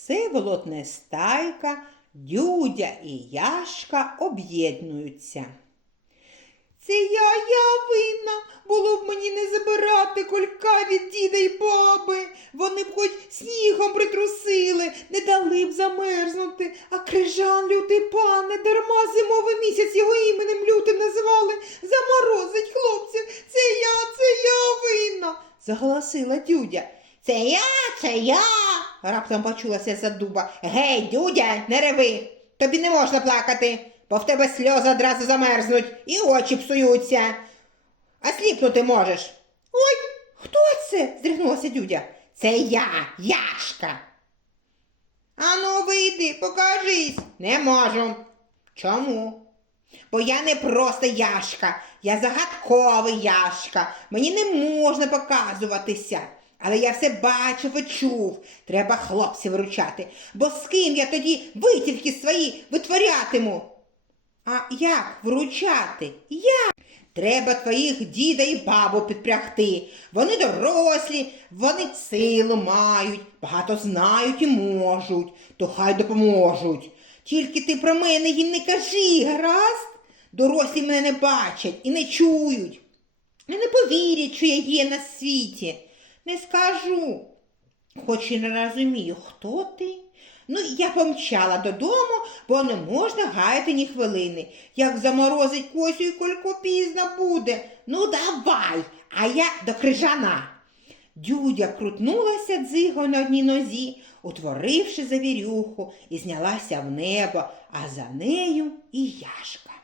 Всеволод Нестайка, Дюдя і Яшка об'єднуються. Це я, я винна. Було б мені не забирати колька від діда й баби. Вони б хоч снігом притрусили, не дали б замерзнути. А крижан лютий пане, дарма зимовий місяць його іменем лютим називали. Заморозить хлопців. Це я, це я винна. заголосила дюдя. Це я, це я. Раптом почулася за дуба. Гей, дюдя, не реви. Тобі не можна плакати, бо в тебе сльози одразу замерзнуть і очі псуються. А сліпнути можеш. Ой, хто це? здригнулася дюдя. Це я, Яшка. Ану, вийди, покажись. Не можу. Чому? Бо я не просто Яшка, я загадковий Яшка. Мені не можна показуватися. Але я все бачив і чув. Треба хлопців виручати. Бо з ким я тоді витівки свої витворятиму? А як вручати? Як? Треба твоїх діда і бабу підпрягти. Вони дорослі, вони силу мають, багато знають і можуть, то хай допоможуть. Тільки ти про мене їм не кажи, гаразд? Дорослі мене не бачать і не чують. І не повірять, що я є на світі. Не скажу. Хоч і не розумію, хто ти. Ну, я помчала додому, бо не можна гаяти ні хвилини. Як заморозить Косю і колько пізно буде. Ну, давай, а я до крижана. Дюдя крутнулася дзигою на одній нозі, утворивши завірюху, і знялася в небо, а за нею і Яшка.